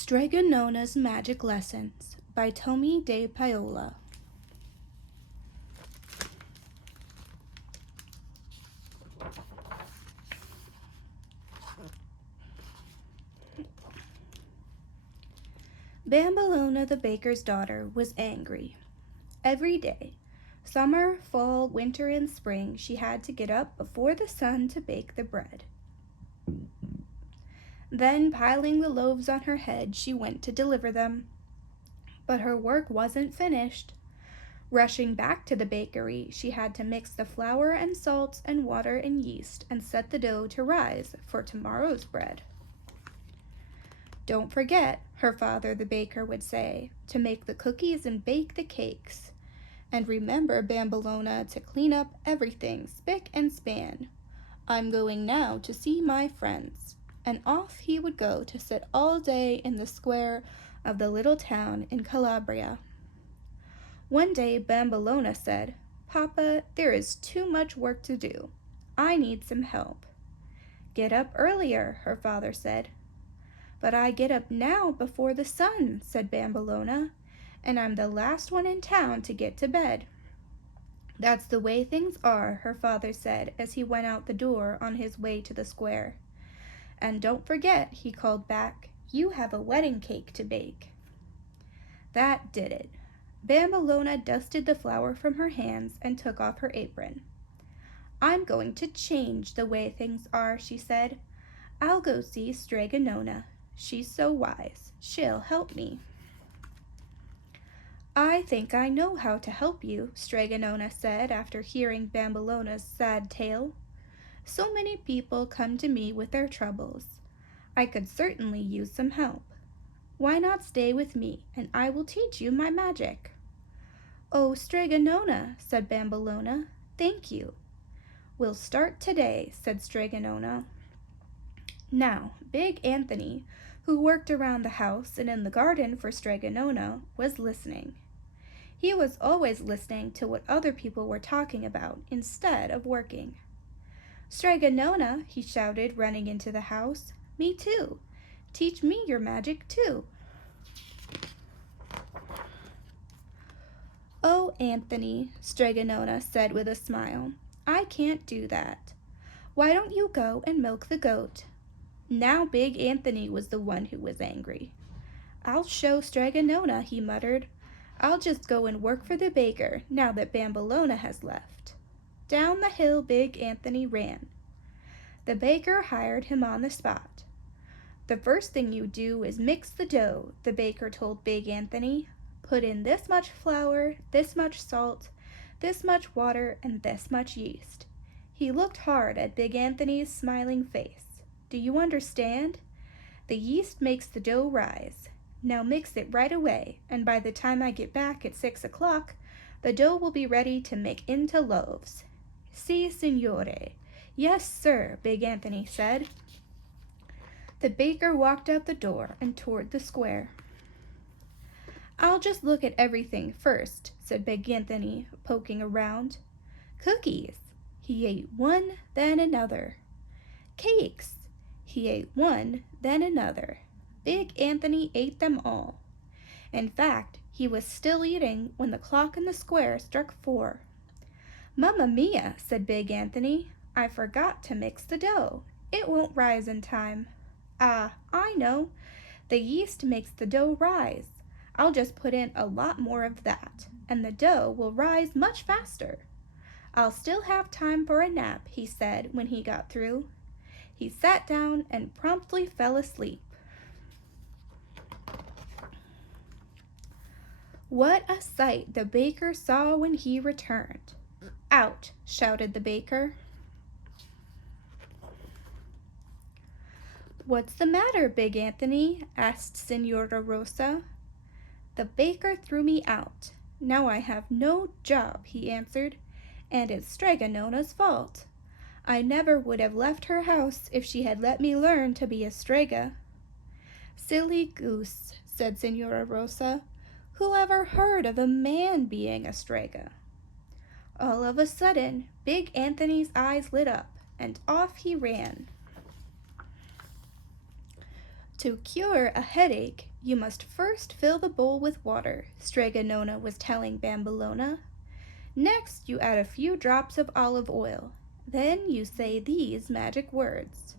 Strega Nona's Magic Lessons by Tomie dePaola. Bambolona the baker's daughter was angry. Every day, summer, fall, winter, and spring, she had to get up before the sun to bake the bread. Then, piling the loaves on her head, she went to deliver them. But her work wasn't finished. Rushing back to the bakery, she had to mix the flour and salt and water and yeast and set the dough to rise for tomorrow's bread. "Don't forget," her father the baker would say, "to make the cookies and bake the cakes. And remember, Bambolona, to clean up everything spick and span. I'm going now to see my friends." And off he would go to sit all day in the square of the little town in Calabria. One day Bambolona said, "Papa, there is too much work to do. I need some help." "Get up earlier," her father said. "But I get up now before the sun," said Bambolona, "and I'm the last one in town to get to bed." "That's the way things are," her father said as he went out the door on his way to the square. "And don't forget," he called back, "you have a wedding cake to bake." That did it. Bambolona dusted the flour from her hands and took off her apron. "I'm going to change the way things are," she said. "I'll go see Strega Nona. She's so wise. She'll help me." "I think I know how to help you," Strega Nona said after hearing Bambolona's sad tale. "So many people come to me with their troubles. I could certainly use some help. Why not stay with me, and I will teach you my magic?" "Oh, Strega Nona," said Bambolona, "thank you." "We'll start today," said Strega Nona. Now, Big Anthony, who worked around the house and in the garden for Strega Nona, was listening. He was always listening to what other people were talking about instead of working. "Strega Nona," he shouted, running into the house. "Me too. Teach me your magic too." "Oh, Anthony," Strega Nona said with a smile, "I can't do that. Why don't you go and milk the goat?" Now Big Anthony was the one who was angry. "I'll show Strega Nona," he muttered. "I'll just go and work for the baker now that Bambolona has left." Down the hill Big Anthony ran. The baker hired him on the spot. "The first thing you do is mix the dough," the baker told Big Anthony. "Put in this much flour, this much salt, this much water, and this much yeast." He looked hard at Big Anthony's smiling face. "Do you understand? The yeast makes the dough rise. Now mix it right away, and by the time I get back at 6 o'clock, the dough will be ready to make into loaves." "Si, signore." "Yes, sir," Big Anthony said. The baker walked out the door and toward the square. "I'll just look at everything first," said Big Anthony, poking around. "Cookies." He ate one, then another. "Cakes." He ate one, then another. Big Anthony ate them all. In fact, he was still eating when the clock in the square struck 4. "Mamma mia," said Big Anthony. "I forgot to mix the dough. It won't rise in time." "Ah, I know. The yeast makes the dough rise. I'll just put in a lot more of that, and the dough will rise much faster. I'll still have time for a nap," he said when he got through. He sat down and promptly fell asleep. What a sight the baker saw when he returned. "Out!" shouted the baker. "What's the matter, Big Anthony?" asked Señora Rosa. "The baker threw me out. Now I have no job," he answered, "and it's Strega Nona's fault. I never would have left her house if she had let me learn to be a Strega." "Silly goose," said Señora Rosa. "Who ever heard of a man being a Strega?" All of a sudden, Big Anthony's eyes lit up, and off he ran. To cure a headache, you must first fill the bowl with water, Strega Nona was telling Bambolona. Next, you add a few drops of olive oil. Then you say these magic words.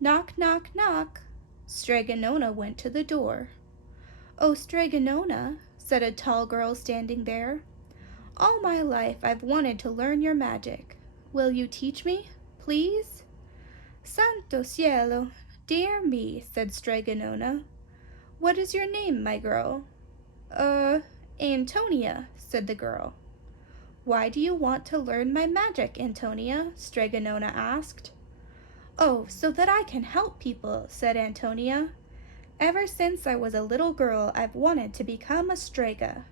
Knock, knock, knock. Strega Nona went to the door. Oh, Strega Nona, said a tall girl standing there. All my life I've wanted to learn your magic. Will you teach me, please? Santo cielo, dear me, said Strega Nona. What is your name, my girl? Antonia, said the girl. Why do you want to learn my magic, Antonia? Strega Nona asked. Oh, so that I can help people, said Antonia. Ever since I was a little girl, I've wanted to become a Strega.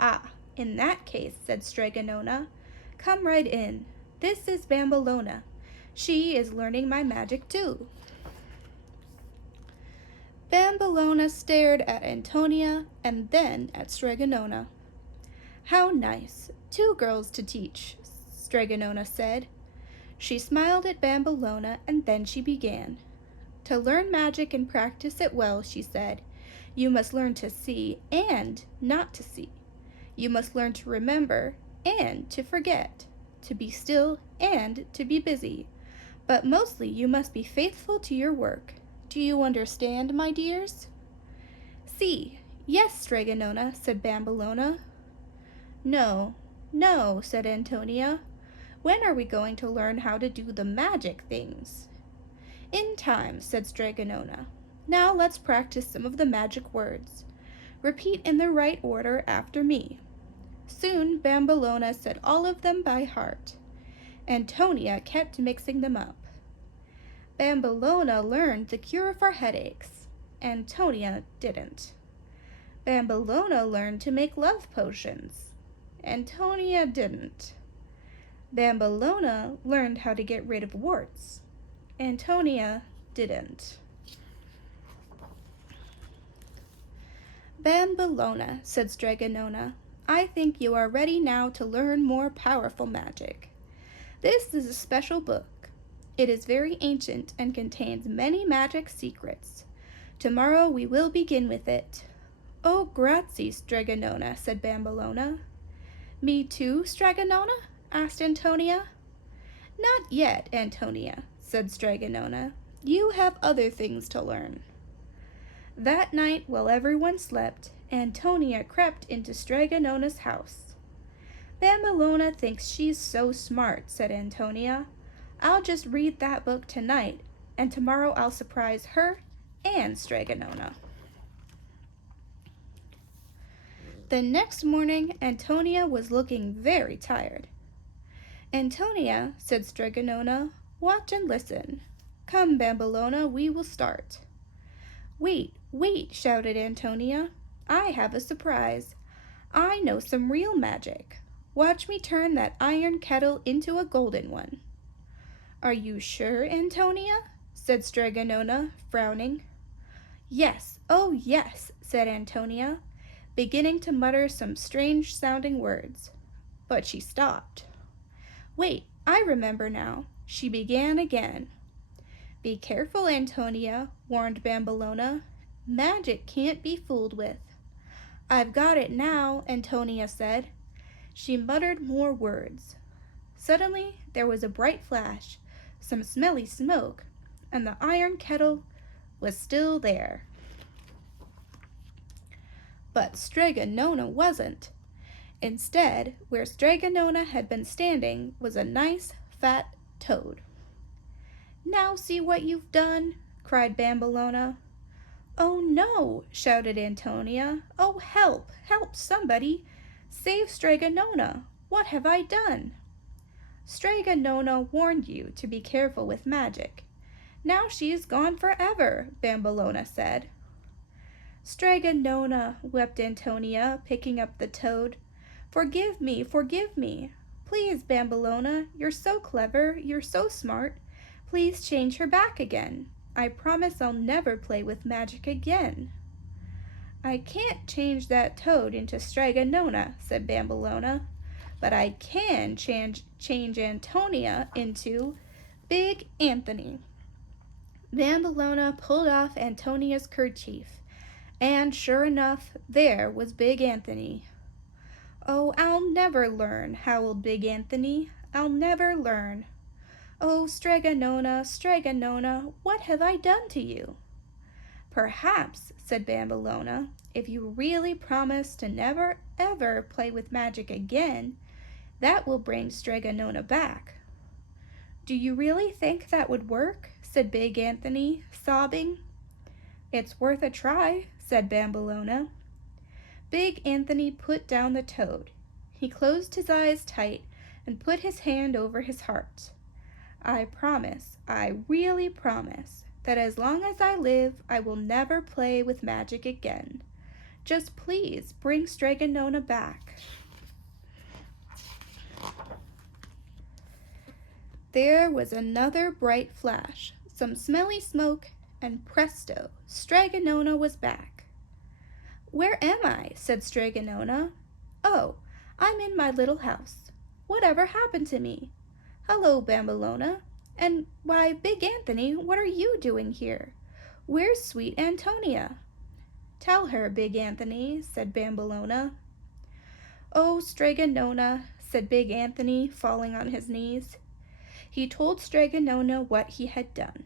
Ah, in that case, said Strega Nona, come right in. This is Bambolona. She is learning my magic too. Bambolona stared at Antonia and then at Strega Nona. How nice. 2 girls to teach, Strega Nona said. She smiled at Bambolona and then she began. To learn magic and practice it well, she said, you must learn to see and not to see. You must learn to remember and to forget, to be still and to be busy. But mostly you must be faithful to your work. Do you understand, my dears? See, yes, Strega Nona, said Bambolona. No, no, said Antonia. When are we going to learn how to do the magic things? In time, said Strega Nona. Now let's practice some of the magic words. Repeat in the right order after me. Soon Bambolona said all of them by heart. Antonia kept mixing them up. Bambolona learned the cure for headaches. Antonia didn't. Bambolona learned to make love potions. Antonia didn't. Bambolona learned how to get rid of warts. Antonia didn't. Bambolona, said Strega Nona, I think you are ready now to learn more powerful magic. This is a special book. It is very ancient and contains many magic secrets. Tomorrow we will begin with it. Oh, grazie, Strega Nona, said Bambolona. Me too, Strega Nona? Asked Antonia. Not yet, Antonia, said Strega Nona. You have other things to learn. That night, while everyone slept, Antonia crept into Strega Nona's house. Bambolona thinks she's so smart, said Antonia. I'll just read that book tonight, and tomorrow I'll surprise her and Strega Nona. The next morning, Antonia was looking very tired. Antonia, said Strega Nona, watch and listen. Come, Bambolona, we will start. Wait, wait, shouted Antonia. I have a surprise. I know some real magic. Watch me turn that iron kettle into a golden one. Are you sure, Antonia? Said Strega Nona, frowning. Yes, oh yes, said Antonia, beginning to mutter some strange-sounding words. But she stopped. Wait, I remember now. She began again. Be careful, Antonia, warned Bambolona. Magic can't be fooled with. I've got it now, Antonia said. She muttered more words. Suddenly there was a bright flash, some smelly smoke, and the iron kettle was still there. But Strega Nona wasn't. Instead, where Strega Nona had been standing was a nice, fat toad. Now see what you've done, cried Bambolona. Oh no, shouted Antonia. Oh help, help somebody. Save Strega Nona. What have I done? Strega Nona warned you to be careful with magic. Now she is gone forever, Bambolona said. Strega Nona, wept Antonia, picking up the toad. Forgive me, forgive me. Please, Bambolona, you're so clever, you're so smart. Please change her back again. I promise I'll never play with magic again. I can't change that toad into Strega Nona, said Bambolona, but I can change Antonia into Big Anthony. Bambolona pulled off Antonia's kerchief, and sure enough, there was Big Anthony. "Oh, I'll never learn," howled Big Anthony. "I'll never learn. Oh, Strega Nona, Strega Nona, what have I done to you?" "Perhaps," said Bambolona, "if you really promise to never ever play with magic again, that will bring Strega Nona back." "Do you really think that would work?" said Big Anthony, sobbing. "It's worth a try," said Bambolona. Big Anthony put down the toad. He closed his eyes tight and put his hand over his heart. "I promise, I really promise, that as long as I live I will never play with magic again. Just please bring Strega Nona back." There was another bright flash, some smelly smoke, and presto, Strega Nona was back. "Where am I?" said Strega Nona. "Oh, I'm in my little house. Whatever happened to me? Hello, Bambolona. And why, Big Anthony, what are you doing here? Where's sweet Antonia?" "Tell her, Big Anthony," said Bambolona. "Oh, Strega Nona," said Big Anthony, falling on his knees. He told Strega Nona what he had done.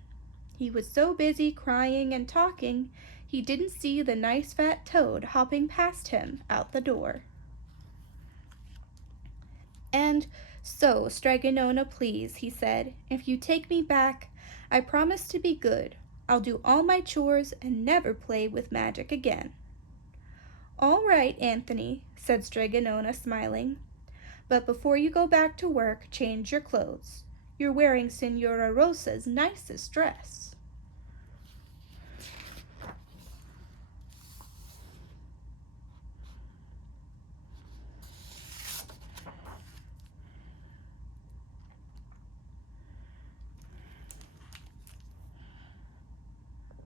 He was so busy crying and talking, he didn't see the nice fat toad hopping past him out the door. "And so, Strega Nona, please," he said, "if you take me back, I promise to be good. I'll do all my chores and never play with magic again." "All right, Anthony," said Strega Nona, smiling. "But before you go back to work, change your clothes. You're wearing Senora Rosa's nicest dress."